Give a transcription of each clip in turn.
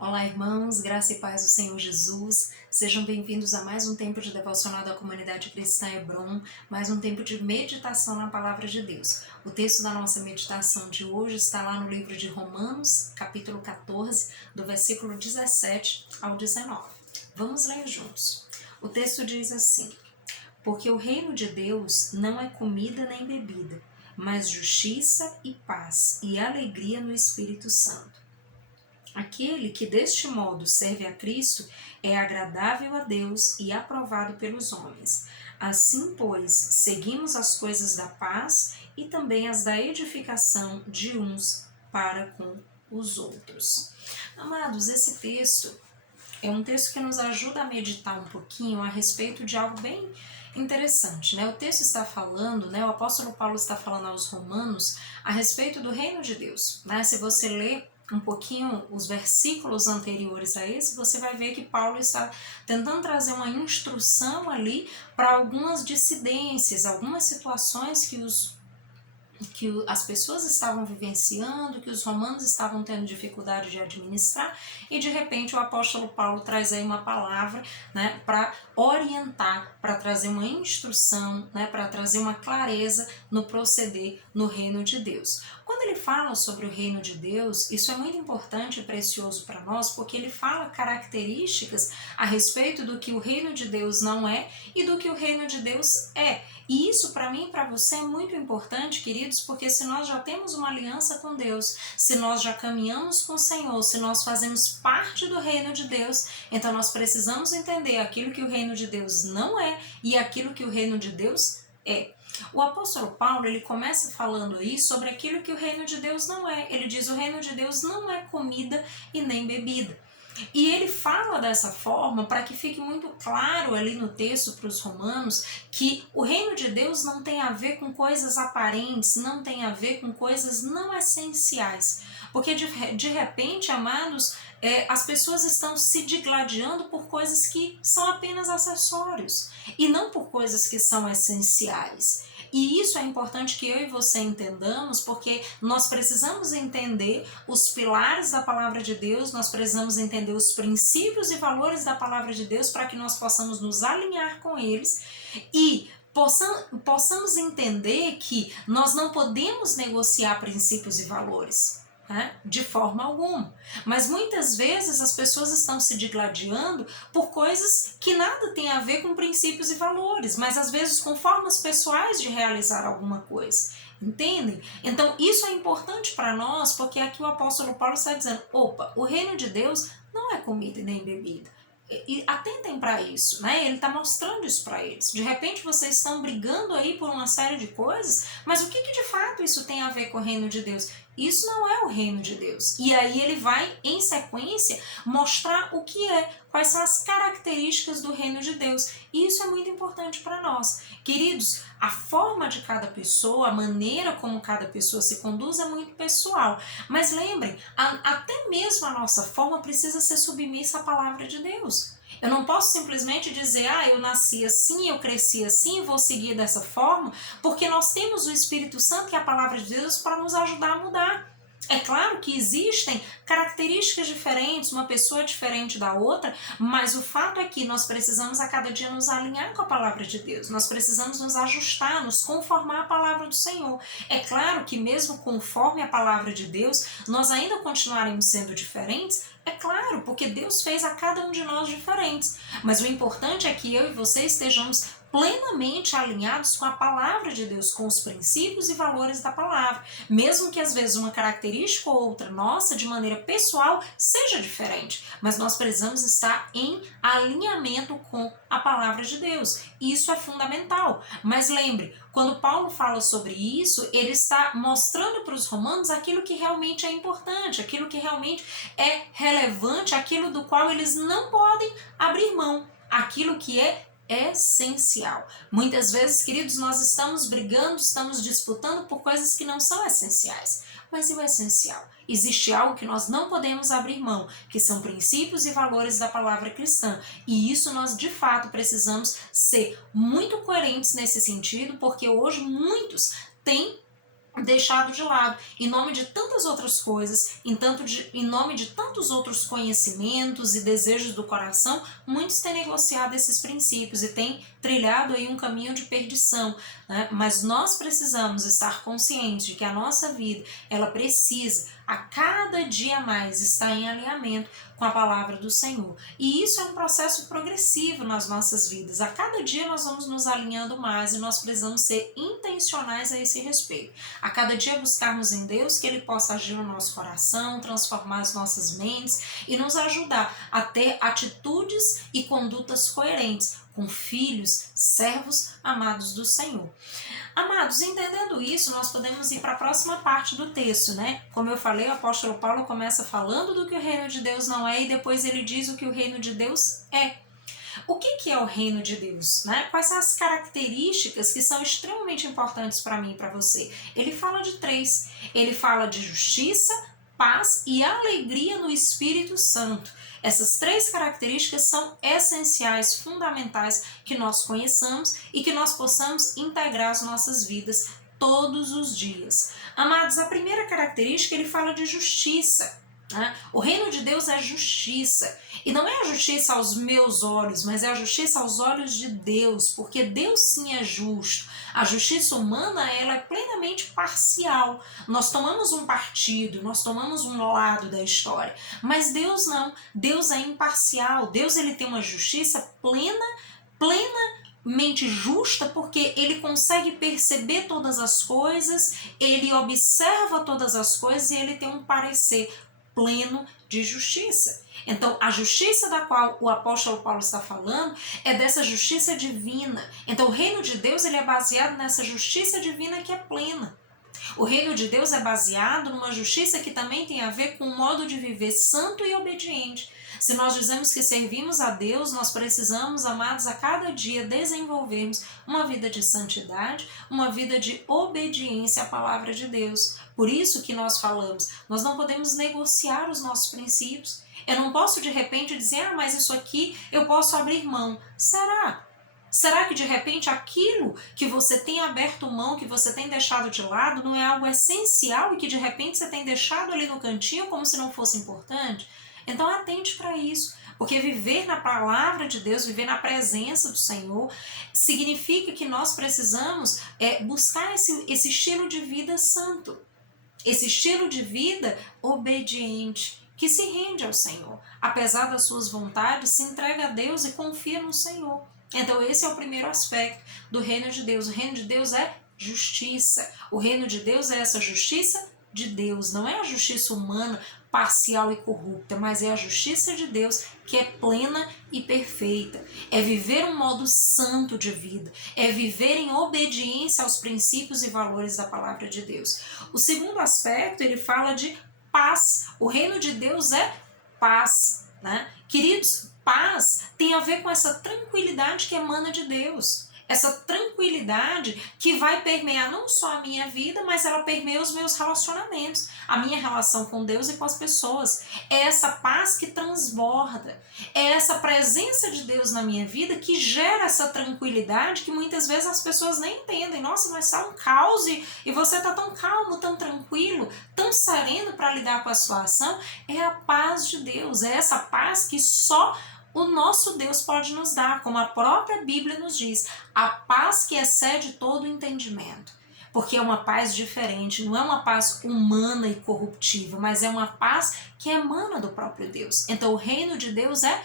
Olá, irmãos, graça e paz do Senhor Jesus. Sejam bem-vindos a mais um tempo de devocional da comunidade cristã Hebron, mais um tempo de meditação na palavra de Deus. O texto da nossa meditação de hoje está lá no livro de Romanos, capítulo 14, do versículo 17 ao 19. Vamos ler juntos. O texto diz assim: Porque o reino de Deus não é comida nem bebida, mas justiça e paz e alegria no Espírito Santo. Aquele que deste modo serve a Cristo é agradável a Deus e aprovado pelos homens. Assim, pois, seguimos as coisas da paz e também as da edificação de uns para com os outros. Amados, esse texto é um texto que nos ajuda a meditar um pouquinho a respeito de algo bem interessante, né? O texto está falando, né? O apóstolo Paulo está falando aos romanos a respeito do reino de Deus, né? Se você ler um pouquinho os versículos anteriores a esse, você vai ver que Paulo está tentando trazer uma instrução ali para algumas dissidências, algumas situações que as pessoas estavam vivenciando, que os romanos estavam tendo dificuldade de administrar, e de repente o apóstolo Paulo traz aí uma palavra, né, para orientar, para trazer uma instrução, né, para trazer uma clareza no proceder no reino de Deus. Quando ele fala sobre o reino de Deus, isso é muito importante e precioso para nós, porque ele fala características a respeito do que o reino de Deus não é e do que o reino de Deus é. E isso para mim e para você é muito importante, queridos, porque se nós já temos uma aliança com Deus, se nós já caminhamos com o Senhor, se nós fazemos parte do reino de Deus, então nós precisamos entender aquilo que o reino de Deus não é e aquilo que o reino de Deus é. O apóstolo Paulo, ele começa falando aí sobre aquilo que o reino de Deus não é. Ele diz: o reino de Deus não é comida e nem bebida. E ele fala dessa forma para que fique muito claro ali no texto para os romanos que o reino de Deus não tem a ver com coisas aparentes, não tem a ver com coisas não essenciais. Porque de repente, amados, as pessoas estão se digladiando por coisas que são apenas acessórios e não por coisas que são essenciais. E isso é importante que eu e você entendamos, porque nós precisamos entender os pilares da palavra de Deus, nós precisamos entender os princípios e valores da palavra de Deus para que nós possamos nos alinhar com eles e possamos entender que nós não podemos negociar princípios e valores. De forma alguma. Mas muitas vezes as pessoas estão se digladiando por coisas que nada tem a ver com princípios e valores, mas às vezes com formas pessoais de realizar alguma coisa. Entendem? Então isso é importante para nós, porque aqui o apóstolo Paulo está dizendo: opa, o reino de Deus não é comida e nem bebida. E atentem para isso, né? Ele está mostrando isso para eles. De repente vocês estão brigando aí por uma série de coisas, mas o que de fato isso tem a ver com o reino de Deus? Isso não é o reino de Deus. E aí ele vai, em sequência, mostrar o que é, quais são as características do reino de Deus. E isso é muito importante para nós. Queridos, a forma de cada pessoa, a maneira como cada pessoa se conduz é muito pessoal. Mas lembrem, até mesmo a nossa forma precisa ser submissa à palavra de Deus. Eu não posso simplesmente dizer: eu nasci assim, eu cresci assim, vou seguir dessa forma, porque nós temos o Espírito Santo e a palavra de Deus para nos ajudar a mudar. É claro que existem características diferentes, uma pessoa diferente da outra, mas o fato é que nós precisamos a cada dia nos alinhar com a palavra de Deus, nós precisamos nos ajustar, nos conformar à palavra do Senhor. É claro que mesmo conforme a palavra de Deus, nós ainda continuaremos sendo diferentes, é claro, porque Deus fez a cada um de nós diferentes, mas o importante é que eu e você estejamos plenamente alinhados com a palavra de Deus, com os princípios e valores da palavra, mesmo que às vezes uma característica ou outra nossa, de maneira pessoal, seja diferente, mas nós precisamos estar em alinhamento com a palavra de Deus. Isso é fundamental. Mas lembre, quando Paulo fala sobre isso, ele está mostrando para os romanos aquilo que realmente é importante, aquilo que realmente é relevante, aquilo do qual eles não podem abrir mão, aquilo que é essencial. Muitas vezes, queridos, nós estamos brigando, estamos disputando por coisas que não são essenciais. Mas e o essencial? Existe algo que nós não podemos abrir mão, que são princípios e valores da palavra cristã. E isso nós, de fato, precisamos ser muito coerentes nesse sentido, porque hoje muitos têm deixado de lado, em nome de tantas outras coisas, em nome de tantos outros conhecimentos e desejos do coração, muitos têm negociado esses princípios e têm trilhado aí um caminho de perdição, né? Mas nós precisamos estar conscientes de que a nossa vida, ela precisa a cada dia mais estar em alinhamento com a palavra do Senhor. E isso é um processo progressivo nas nossas vidas. A cada dia nós vamos nos alinhando mais e nós precisamos ser intencionais a esse respeito. A cada dia buscarmos em Deus que Ele possa agir no nosso coração, transformar as nossas mentes e nos ajudar a ter atitudes e condutas coerentes com filhos, servos amados do Senhor. Amados, entendendo isso, nós podemos ir para a próxima parte do texto, né? Como eu falei, o apóstolo Paulo começa falando do que o reino de Deus não é e depois ele diz o que o reino de Deus é. O que é o reino de Deus, né? Quais são as características que são extremamente importantes para mim e para você? Ele fala de 3. Ele fala de justiça, paz e alegria no Espírito Santo. Essas 3 características são essenciais, fundamentais que nós conheçamos e que nós possamos integrar as nossas vidas todos os dias. Amados, a primeira característica, ele fala de justiça. O reino de Deus é justiça, e não é a justiça aos meus olhos, mas é a justiça aos olhos de Deus, porque Deus sim é justo. A justiça humana, ela é plenamente parcial. Nós tomamos um partido, nós tomamos um lado da história, mas Deus não. Deus é imparcial. Deus, ele tem uma justiça plenamente justa, porque ele consegue perceber todas as coisas, ele observa todas as coisas e ele tem um parecer pleno de justiça. Então, a justiça da qual o apóstolo Paulo está falando é dessa justiça divina. Então, o reino de Deus, ele é baseado nessa justiça divina que é plena. O reino de Deus é baseado numa justiça que também tem a ver com um modo de viver santo e obediente. Se nós dizemos que servimos a Deus, nós precisamos, amados, a cada dia desenvolvermos uma vida de santidade, uma vida de obediência à palavra de Deus. Por isso que nós falamos, nós não podemos negociar os nossos princípios. Eu não posso de repente dizer, mas isso aqui eu posso abrir mão. Será? Será que de repente aquilo que você tem aberto mão, que você tem deixado de lado, não é algo essencial e que de repente você tem deixado ali no cantinho como se não fosse importante? Então atente para isso, porque viver na palavra de Deus, viver na presença do Senhor, significa que nós precisamos buscar esse estilo de vida santo, esse estilo de vida obediente, que se rende ao Senhor, apesar das suas vontades, se entrega a Deus e confia no Senhor. Então esse é o primeiro aspecto do reino de Deus. O reino de Deus é justiça. O reino de Deus é essa justiça de Deus, não é a justiça humana, parcial e corrupta, mas é a justiça de Deus que é plena e perfeita. É viver um modo santo de vida, é viver em obediência aos princípios e valores da palavra de Deus. O segundo aspecto, ele fala de paz. O reino de Deus é paz, né? Queridos, paz tem a ver com essa tranquilidade que emana de Deus. Essa tranquilidade que vai permear não só a minha vida, mas ela permeia os meus relacionamentos, a minha relação com Deus e com as pessoas. É essa paz que transborda, é essa presença de Deus na minha vida que gera essa tranquilidade que muitas vezes as pessoas nem entendem. Nossa, mas está um caos e você está tão calmo, tão tranquilo, tão sereno para lidar com a situação. É a paz de Deus, é essa paz que só o nosso Deus pode nos dar, como a própria Bíblia nos diz, a paz que excede todo o entendimento. Porque é uma paz diferente, não é uma paz humana e corruptível, mas é uma paz que emana do próprio Deus. Então o reino de Deus é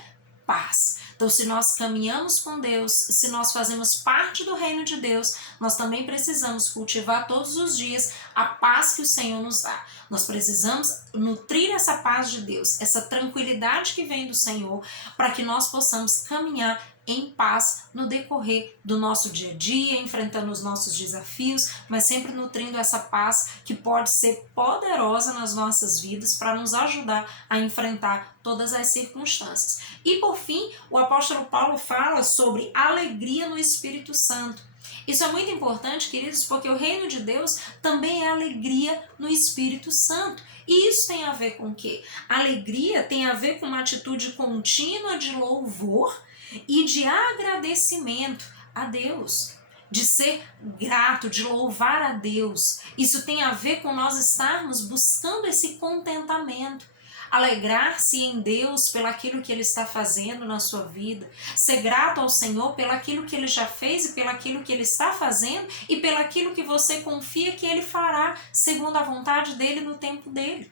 paz. Então se nós caminhamos com Deus, se nós fazemos parte do reino de Deus, nós também precisamos cultivar todos os dias a paz que o Senhor nos dá. Nós precisamos nutrir essa paz de Deus, essa tranquilidade que vem do Senhor, para que nós possamos caminhar em paz no decorrer do nosso dia a dia, enfrentando os nossos desafios, mas sempre nutrindo essa paz que pode ser poderosa nas nossas vidas para nos ajudar a enfrentar todas as circunstâncias. E por fim, o apóstolo Paulo fala sobre alegria no Espírito Santo. Isso é muito importante, queridos, porque o reino de Deus também é alegria no Espírito Santo. E isso tem a ver com o quê? Alegria tem a ver com uma atitude contínua de louvor e de agradecimento a Deus. de ser grato, de louvar a Deus. Isso tem a ver com nós estarmos buscando esse contentamento. Alegrar-se em Deus pelaquilo que Ele está fazendo na sua vida, ser grato ao Senhor pelaquilo que Ele já fez e pelaquilo que Ele está fazendo e pelaquilo que você confia que Ele fará segundo a vontade dEle no tempo dEle.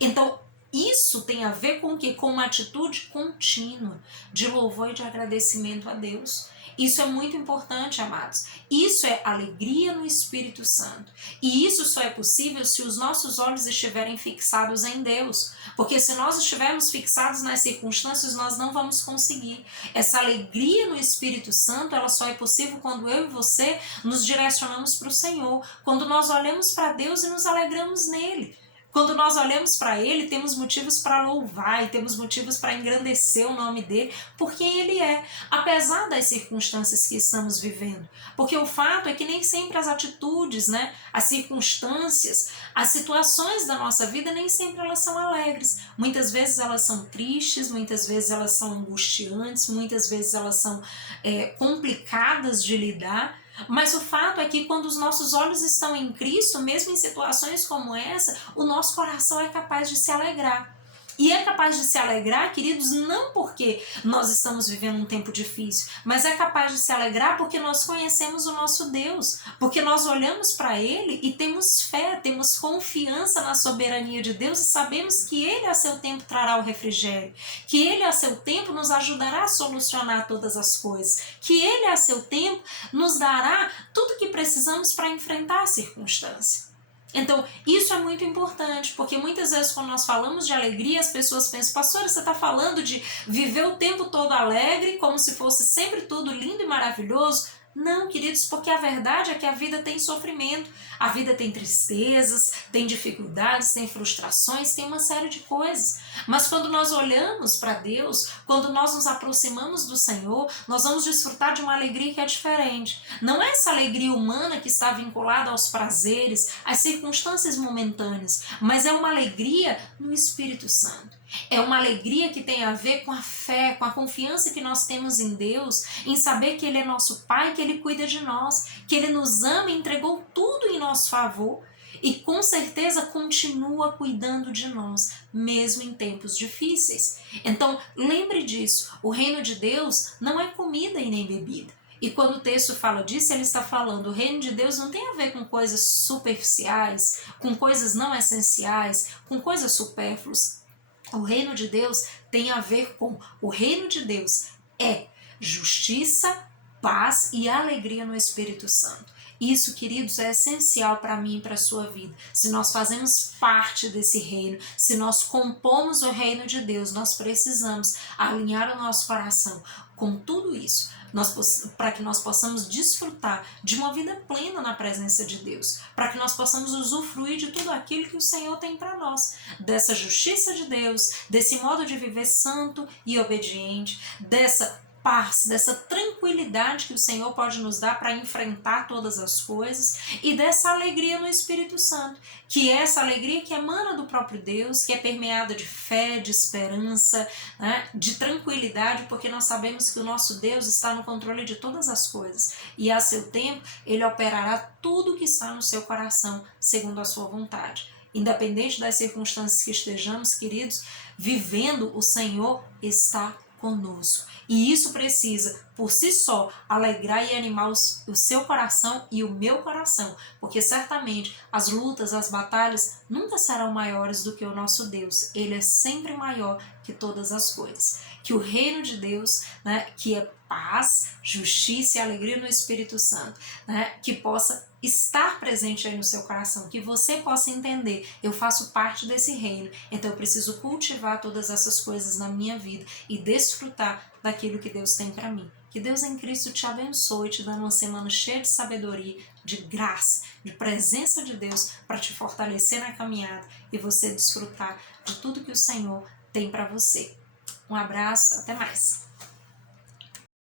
Então, isso tem a ver com o quê? Com uma atitude contínua de louvor e de agradecimento a Deus. Isso é muito importante, amados. Isso é alegria no Espírito Santo. E isso só é possível se os nossos olhos estiverem fixados em Deus. Porque se nós estivermos fixados nas circunstâncias, nós não vamos conseguir. Essa alegria no Espírito Santo, ela só é possível quando eu e você nos direcionamos para o Senhor. Quando nós olhamos para Deus e nos alegramos nele. Quando nós olhamos para Ele, temos motivos para louvar e temos motivos para engrandecer o nome dEle, porque Ele é, apesar das circunstâncias que estamos vivendo. Porque o fato é que nem sempre as atitudes, as circunstâncias, as situações da nossa vida, nem sempre elas são alegres. Muitas vezes elas são tristes, muitas vezes elas são angustiantes, muitas vezes elas são complicadas de lidar. Mas o fato é que quando os nossos olhos estão em Cristo, mesmo em situações como essa, o nosso coração é capaz de se alegrar. E é capaz de se alegrar, queridos, não porque nós estamos vivendo um tempo difícil, mas é capaz de se alegrar porque nós conhecemos o nosso Deus, porque nós olhamos para Ele e temos fé, temos confiança na soberania de Deus e sabemos que Ele a seu tempo trará o refrigério, que Ele a seu tempo nos ajudará a solucionar todas as coisas, que Ele a seu tempo nos dará tudo o que precisamos para enfrentar a circunstância. Então, isso é muito importante, porque muitas vezes quando nós falamos de alegria, as pessoas pensam, pastora, você está falando de viver o tempo todo alegre, como se fosse sempre tudo lindo e maravilhoso? Não, queridos, porque a verdade é que a vida tem sofrimento, a vida tem tristezas, tem dificuldades, tem frustrações, tem uma série de coisas. Mas quando nós olhamos para Deus, quando nós nos aproximamos do Senhor, nós vamos desfrutar de uma alegria que é diferente. Não é essa alegria humana que está vinculada aos prazeres, às circunstâncias momentâneas, mas é uma alegria no Espírito Santo. É uma alegria que tem a ver com a fé, com a confiança que nós temos em Deus, em saber que Ele é nosso Pai, que Ele cuida de nós, que Ele nos ama e entregou tudo em nosso favor e com certeza continua cuidando de nós, mesmo em tempos difíceis. Então, lembre disso, o reino de Deus não é comida e nem bebida. E quando o texto fala disso, ele está falando, o reino de Deus não tem a ver com coisas superficiais, com coisas não essenciais, com coisas supérfluas. O reino de Deus tem a ver com, o reino de Deus é justiça, paz e alegria no Espírito Santo. Isso, queridos, é essencial para mim e para a sua vida. Se nós fazemos parte desse reino, se nós compomos o reino de Deus, nós precisamos alinhar o nosso coração com tudo isso, para que nós possamos desfrutar de uma vida plena na presença de Deus, para que nós possamos usufruir de tudo aquilo que o Senhor tem para nós, dessa justiça de Deus, desse modo de viver santo e obediente, dessa paz, dessa tranquilidade que o Senhor pode nos dar para enfrentar todas as coisas e dessa alegria no Espírito Santo, que é essa alegria que emana do próprio Deus, que é permeada de fé, de esperança, de tranquilidade, porque nós sabemos que o nosso Deus está no controle de todas as coisas e a seu tempo Ele operará tudo que está no seu coração segundo a sua vontade. Independente das circunstâncias que estejamos, queridos, vivendo, o Senhor está conosco. E isso precisa, por si só, alegrar e animar o seu coração e o meu coração, porque certamente as lutas, as batalhas nunca serão maiores do que o nosso Deus. Ele é sempre maior que todas as coisas. Que o reino de Deus, que é paz, justiça e alegria no Espírito Santo, que possa estar presente aí no seu coração, que você possa entender, eu faço parte desse reino, então eu preciso cultivar todas essas coisas na minha vida e desfrutar daquilo que Deus tem para mim. Que Deus em Cristo te abençoe, te dando uma semana cheia de sabedoria, de graça, de presença de Deus para te fortalecer na caminhada e você desfrutar de tudo que o Senhor tem para você. Um abraço, até mais!